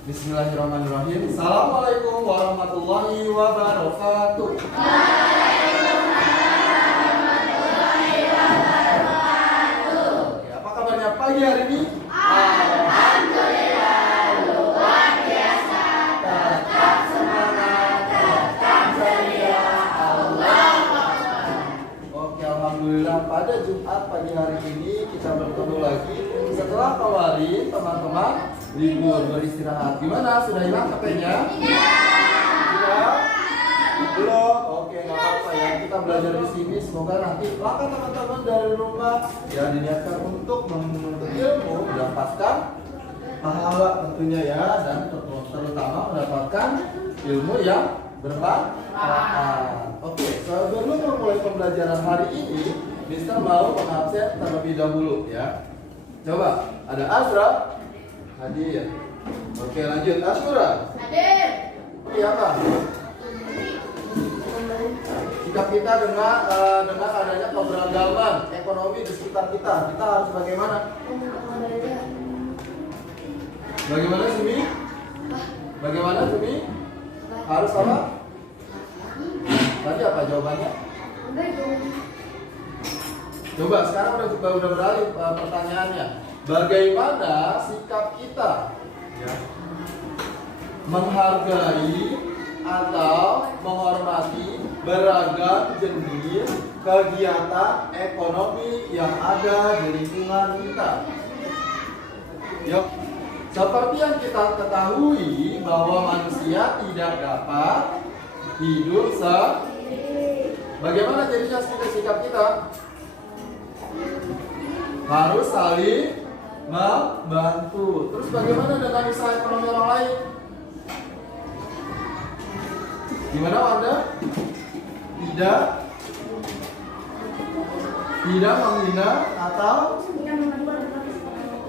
Bismillahirrahmanirrahim. Assalamualaikum warahmatullahi wabarakatuh. Oke, apa kabarnya pagi hari ini? Alhamdulillah luar biasa. Tetap semangat, tetap ceria. Allah. Oke, alhamdulillah pada Jumat pagi hari ini kita bertemu lagi setelah kemarin teman-teman libur beristirahat. Gimana? Sudah hilang HP-nya? Tidak. Belum. Oke, nggak apa-apa ya. Kita belajar di sini. Semoga nanti langkah teman-teman dari rumah ya diniatkan untuk menuntut ilmu, mendapatkan pahala tentunya ya, dan terutama mendapatkan ilmu yang bermanfaat. Oke, sebelum memulai pembelajaran hari ini, Mister mau mengabsen terlebih dahulu ya. Coba, ada Azra hadir. Oke, lanjut. Ashura Hadir. ini apa? Sikap kita dengan adanya keberagaman ekonomi di sekitar kita harus bagaimana? Bagaimana Sumi? Bagaimana Sumi? Harus apa? Tadi apa jawabannya? Coba sekarang udah beralih pertanyaannya. Bagaimana sikap kita ya, menghargai atau menghormati beragam jenis kegiatan ekonomi yang ada di lingkungan kita? Yuk. Seperti yang kita ketahui bahwa manusia tidak dapat hidup sendiri. Bagaimana jadinya sikap kita? Harus saling membantu. Terus bagaimana dengan usaha ekonomi orang lain? Gimana Wanda? Tidak menghina atau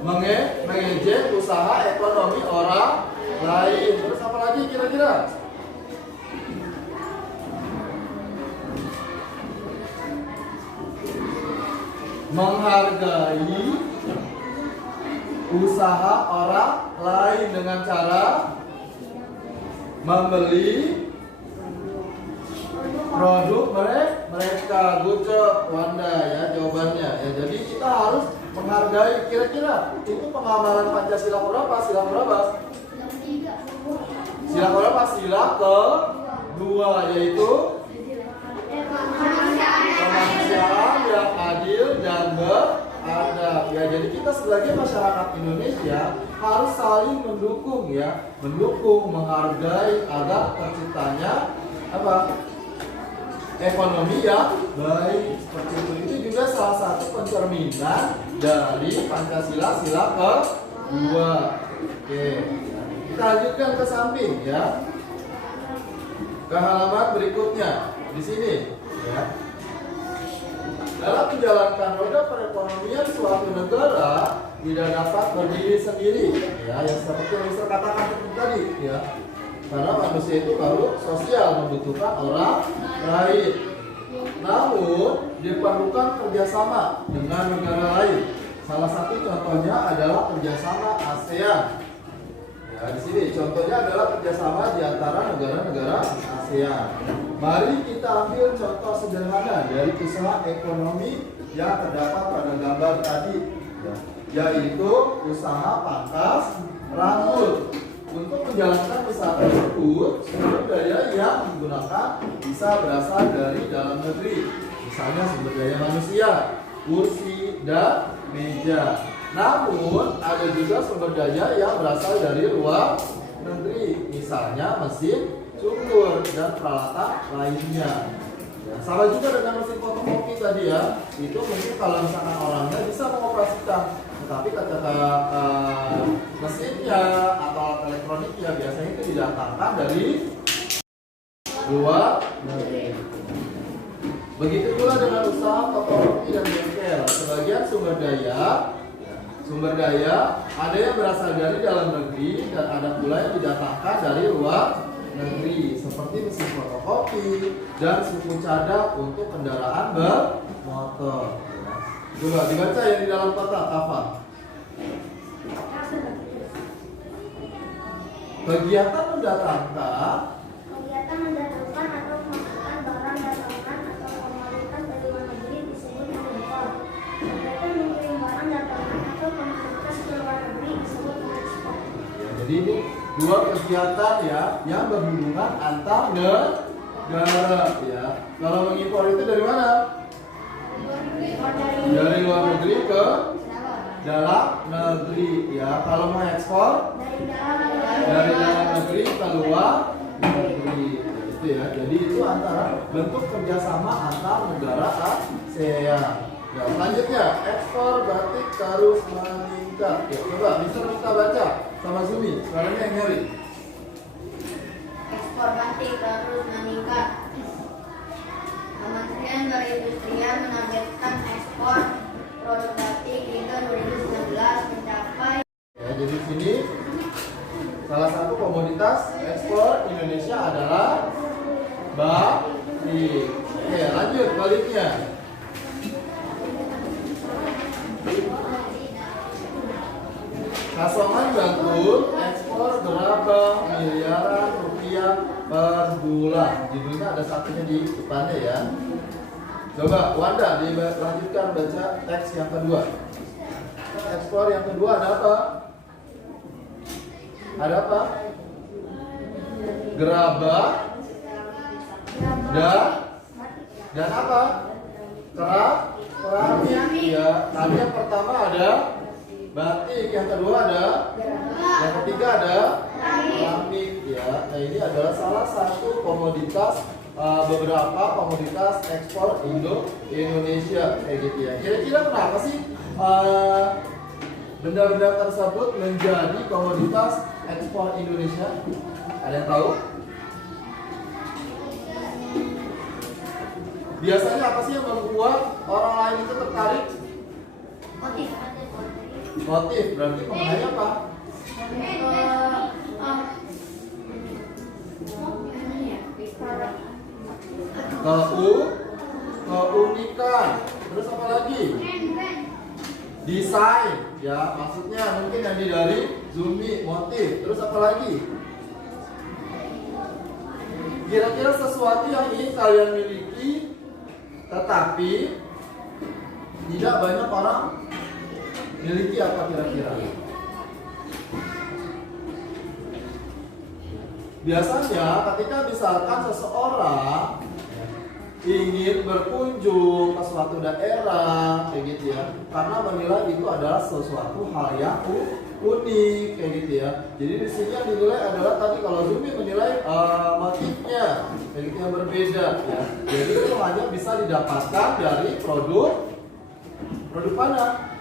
mengejek usaha ekonomi orang lain. Terus apa lagi kira-kira? Menghargai usaha orang lain dengan cara membeli produk mereka. Good job Wanda ya jawabannya ya. Jadi kita harus menghargai. Kira-kira itu pengamalan Pancasila berapa? Sila berapa? Sila berapa? Sila kedua, yaitu kemanusiaan yang adil dan beradab ya. Jadi kita sebagai masyarakat Indonesia harus saling mendukung ya, menghargai agar terciptanya apa? Ekonomi yang baik seperti itu. Itu juga salah satu pencerminan dari Pancasila sila kedua. Oke, kita lanjutkan ke samping ya, ke halaman berikutnya di sini ya. Dalam menjalankan roda perekonomian suatu negara tidak dapat berdiri sendiri ya, yang seperti yang Mister katakan tadi ya. Karena manusia itu makhluk sosial, membutuhkan orang lain. Namun diperlukan kerjasama dengan negara lain. Salah satu contohnya adalah kerjasama ASEAN. Ya, di sini contohnya adalah kerjasama di antara negara-negara ASEAN. Mari kita ambil contoh sederhana dari usaha ekonomi yang terdapat pada gambar tadi, yaitu usaha pangkas rambut. Untuk menjalankan usaha tersebut, sumber daya yang digunakan bisa berasal dari dalam negeri. Misalnya sumber daya manusia, kursi, dan meja. Namun, ada juga sumber daya yang berasal dari luar negeri. Misalnya mesin cukur dan peralatan lainnya. Ya, sama juga dengan mesin fotokopi tadi ya. Itu mungkin kalau misalkan orangnya bisa mengoperasikan, tetapi ketika mesinnya atau alat elektroniknya biasanya itu didatangkan dari luar negeri. Begitu pula dengan usaha fotokopi dan bengkel. Sebagian sumber daya ada yang berasal dari dalam negeri dan ada pula yang didatangkan dari luar negeri, seperti mesin fotokopi dan suku cadang untuk kendaraan bermotor. Coba dibaca yang di dalam kotak apa? Kegiatan mendatangkan Kegiatan mendatangkan atau memasukkan barang datangan atau komoditas dari luar negeri disebut mengimpor. Kegiatan mengirim barang datangan atau komoditas ke luar negeri disebut mengekspor. ya, jadi ini dua kegiatan ya yang berhubungan antar negara ya. Kalau mengimpor itu dari mana? Dari luar negeri ke dalam negeri ya. Kalau mengekspor dari dalam negeri ke luar negeri itu ya. Jadi itu antara bentuk kerjasama antar negara ASEAN. Ya, selanjutnya ekspor batik terus meningkat. Ya, coba bisa kita baca sama Zumi. Suaranya yang nyari. Ekspor batik terus meningkat. Kementerian Perindustrian menargetkan ekspor produk batik hingga 2019 mencapai. Ya, jadi di sini salah satu komoditas ekspor Indonesia adalah batik. Oke, lanjut baliknya. Kasongan Bantul ekspor berapa miliaran rupiah per bulan. Judulnya ada satunya di depannya ya. Coba Wanda dilanjutkan baca teks yang kedua. Ekspor yang kedua ada apa? Ada apa? Gerabah dan apa? Keramik ya. Tadi yang pertama ada batik, yang kedua ada, yang ketiga ada keramik ya. Nah ini adalah salah satu komoditas beberapa komoditas ekspor Indonesia kayak gitu ya. Kira-kira kenapa sih benda-benda tersebut menjadi komoditas ekspor Indonesia? Ada yang tahu? Biasanya apa sih yang membuat orang lain itu tertarik? Motif, berarti mengenai apa? Keunikan. Terus apa lagi? Desain, ya maksudnya mungkin yang dari Zumi, motif. Terus apa lagi? Kira-kira sesuatu yang ingin kalian miliki, tetapi tidak banyak orang miliki, apa kira-kira? Biasanya ketika misalkan seseorang ingin berkunjung ke suatu daerah kayak gitu ya, karena menilai itu adalah sesuatu hal yang unik kayak gitu ya. Jadi di sini yang dinilai adalah tadi kalau Zumi menilai motifnya kayak gitu yang berbeda ya. Jadi itu hanya bisa didapatkan dari produk mana?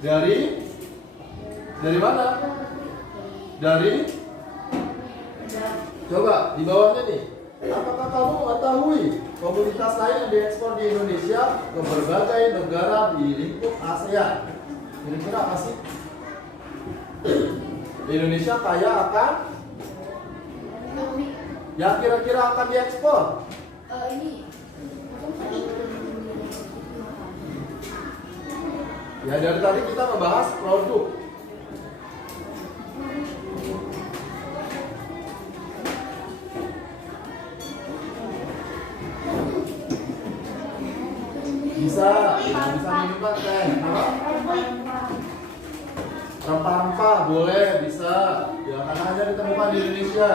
Dari mana? Dari coba di bawahnya nih. Apakah kamu mengetahui komoditas lain yang diekspor di Indonesia ke berbagai negara di lingkup ASEAN? Kira-kira apa sih? Indonesia kaya akan yang kira-kira akan diekspor? Ya dari tadi kita membahas produk. Bisa minum teh. Rempah-rempah boleh, bisa. Ya karena hanya ditemukan di Indonesia.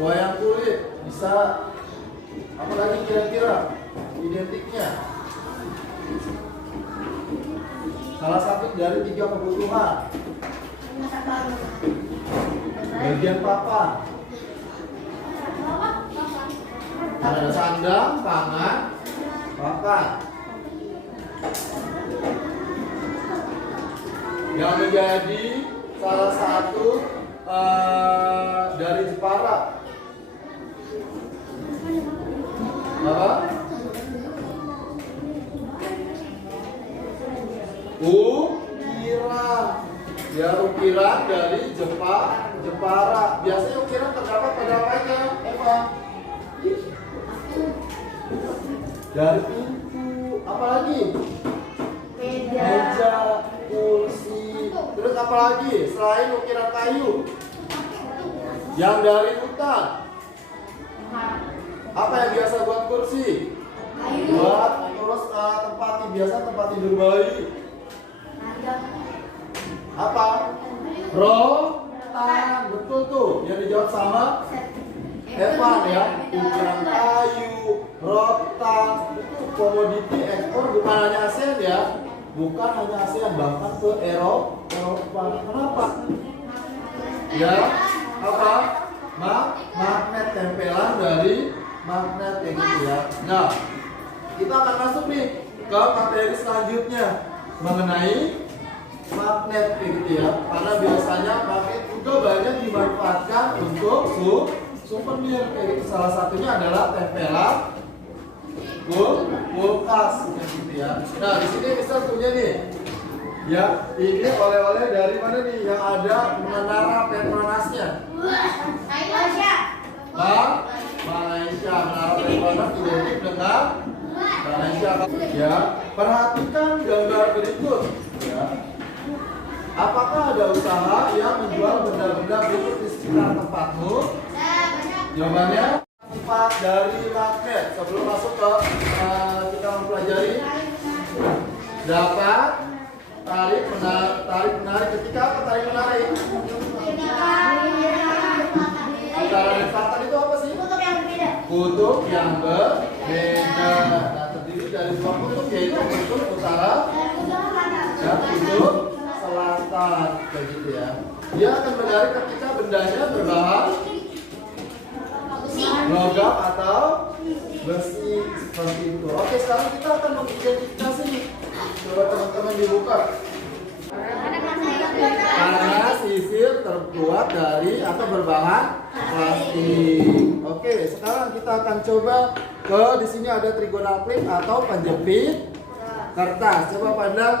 Wayang kulit bisa. Apalagi kira-kira identiknya? Salah satu dari 3 kebutuhan. Bagian papan. Ada sandang, pangan, papan. Yang menjadi salah satu dari Jepara. Apa? Ukiran. Ya, ukiran dari Jepara. Biasanya ukiran terdapat pada apanya, Eva? Dari pintu, apalagi? Meja, kursi. Terus apa lagi selain ukiran kayu? Yang dari hutan. Apa yang biasa buat kursi? Buat terus biasa tempat tidur bayi. Apa? Rotan. Betul tuh. Yang dijawab sama Evan ya. Ukiran kayu, rotan. Itu komoditi ekspor bukan hanya ASEAN ya. Bukan hanya ASEAN, bahkan ke Eropa. Kenapa? Ya, apa? Magnet, tempelan dari magnet kayak gitu ya. Nah, kita akan masuk nih ke materi selanjutnya mengenai magnet kayak gitu ya. Karena biasanya magnet juga banyak dimanfaatkan untuk souvenir kayak gitu. Salah satunya adalah tempelan kulkas kayak gitu ya. Nah, di sini Mister punya nih. Ya, ini oleh-oleh dari mana nih yang ada menara Petronasnya? Malaysia. Menara Petronas identik dengan Malaysia. Ya, perhatikan gambar berikut. Ya. Apakah ada usaha yang menjual benda-benda berikut di sekitar tempatmu? Jawabannya manfaat dari magnet. Sebelum masuk ke kita mempelajari dapat tarik menarik ketika apa tarik menarik? Antara reflektor itu apa sih? Kutub yang berbeda. Nah, terdiri dari dua kutub yaitu kutub utara dan kutub selatan kayak gitu ya. Dia akan menarik ketika bendanya berbahan logam atau besi seperti itu. Oke, sekarang kita akan mengidentifikasi. Coba teman-teman dibuka. Karena sisir terbuat dari atau berbahan plastik. Oke, sekarang kita akan coba ke di sini ada trigonal clip atau penjepit kertas. Coba pandang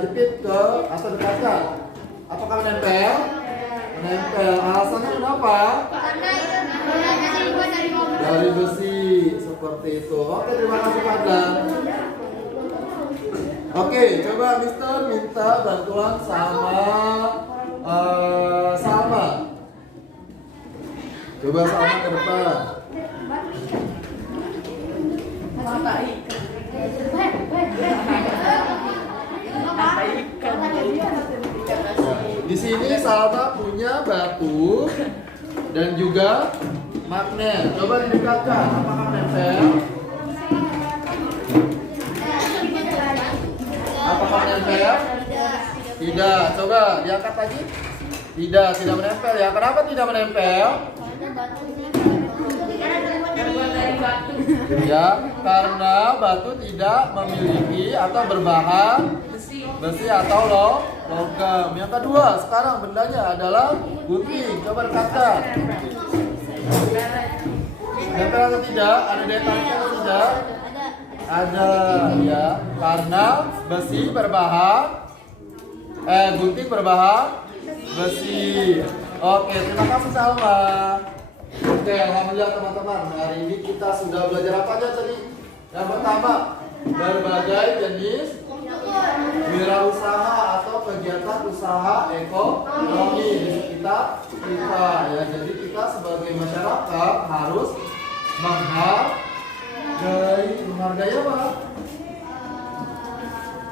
jepit ke atau dekatkan. Apakah menempel? Menempel. Alasannya kenapa? Dari besi seperti itu. Oke, terima kasih pandang. Oke, coba Mister minta bantuan sama Salma. Coba Salma ke depan. Di sini Salma punya batu dan juga magnet. Coba didekatkan. Apakah menempel? Apakah menempel? Tidak. Coba diangkat lagi. Tidak menempel ya. Kenapa tidak menempel? Ya, karena batu tidak memiliki atau berbahan besi atau logam. Yang kedua, sekarang bendanya adalah gunting. Coba dekatkan. Nempel atau tidak? Ada daya tariknya atau tidak? Ada ya, karena besi berbahan gunting berbahan besi. Oke, terima kasih Salma. Oke, alhamdulillah teman-teman. Hari ini kita sudah belajar apa aja tadi? Yang pertama, berbagai jenis wirausaha atau kegiatan usaha ekonomi di sekitar kita ya. Jadi kita sebagai masyarakat harus menghargai apa?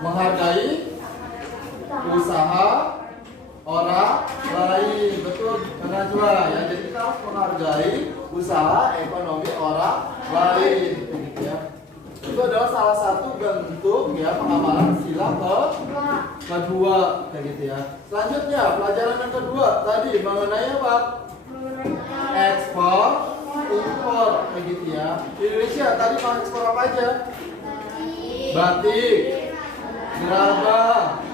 Menghargai usaha orang lain. Betul, Najwa ya. Jadi kita harus menghargai usaha ekonomi orang lain gitu ya. Itu adalah salah satu bentuk ya pengamalan sila kedua kayak gitu ya. Selanjutnya pelajaran yang kedua tadi mengenai apa? Ekspor, impor kayak gitu ya. Di Indonesia tadi mau ekspor apa aja? Batik, gerabah,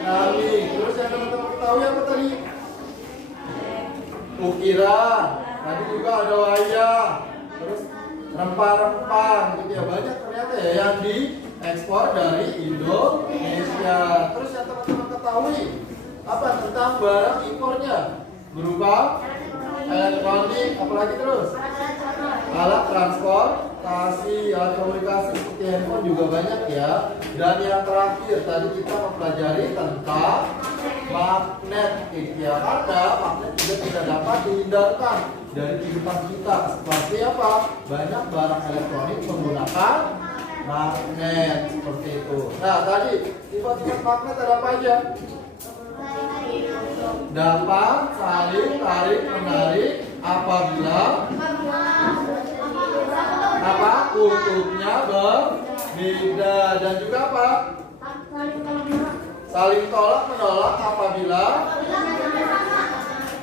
keramik. Terus yang teman-teman ketahui apa tadi? Ukiran. Tadi juga ada wayang. Terus rempah-rempah gitu ya. Banyak ternyata ya yang diekspor dari Indonesia. Terus yang teman-teman ketahui apa tentang barang impornya? Berupa elektronik, apalagi terus? Alat transportasi, alat komunikasi seperti handphone juga banyak ya. Dan yang terakhir tadi kita mempelajari tentang magnet ya, karena magnet juga tidak dapat dihindarkan dari kehidupan kita. Seperti apa? Banyak barang elektronik menggunakan magnet seperti itu. Nah tadi sifat-sifat magnet ada apa aja? Dapat saling tarik menarik apabila apa kutubnya berbeda, dan juga apa saling tolak menolak apabila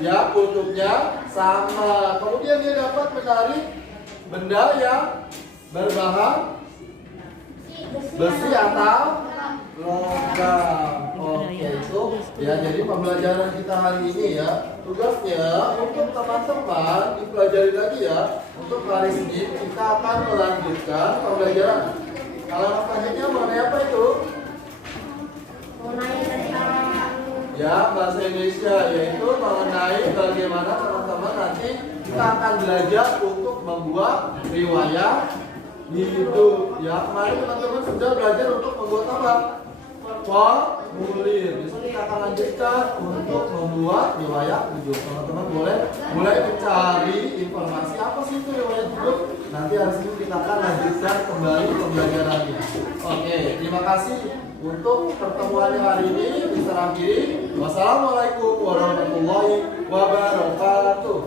ya kutubnya sama. Kemudian dia dapat menarik benda yang berbahan besi atau logam. Oke, itu ya, jadi pembelajaran kita hari ini ya, tugasnya untuk teman-teman dipelajari lagi ya. Untuk hari Senin kita akan melanjutkan pembelajaran. Kalau selanjutnya mengenai apa itu? Ya, bahasa Indonesia, yaitu mengenai bagaimana teman-teman nanti kita akan belajar untuk membuat riwayat hidup. Ya, kemarin teman-teman sudah belajar untuk membuat apa? Formulir. Besok kita akan lanjutkan untuk membuat riwayat hidup. Teman-teman boleh mulai mencari informasi apa sih itu riwayat hidup. Nanti hari ini kita akan lanjutkan kembali pembelajarannya. Oke, terima kasih untuk pertemuannya hari ini. Bisa akhiri. Wassalamualaikum warahmatullahi wabarakatuh.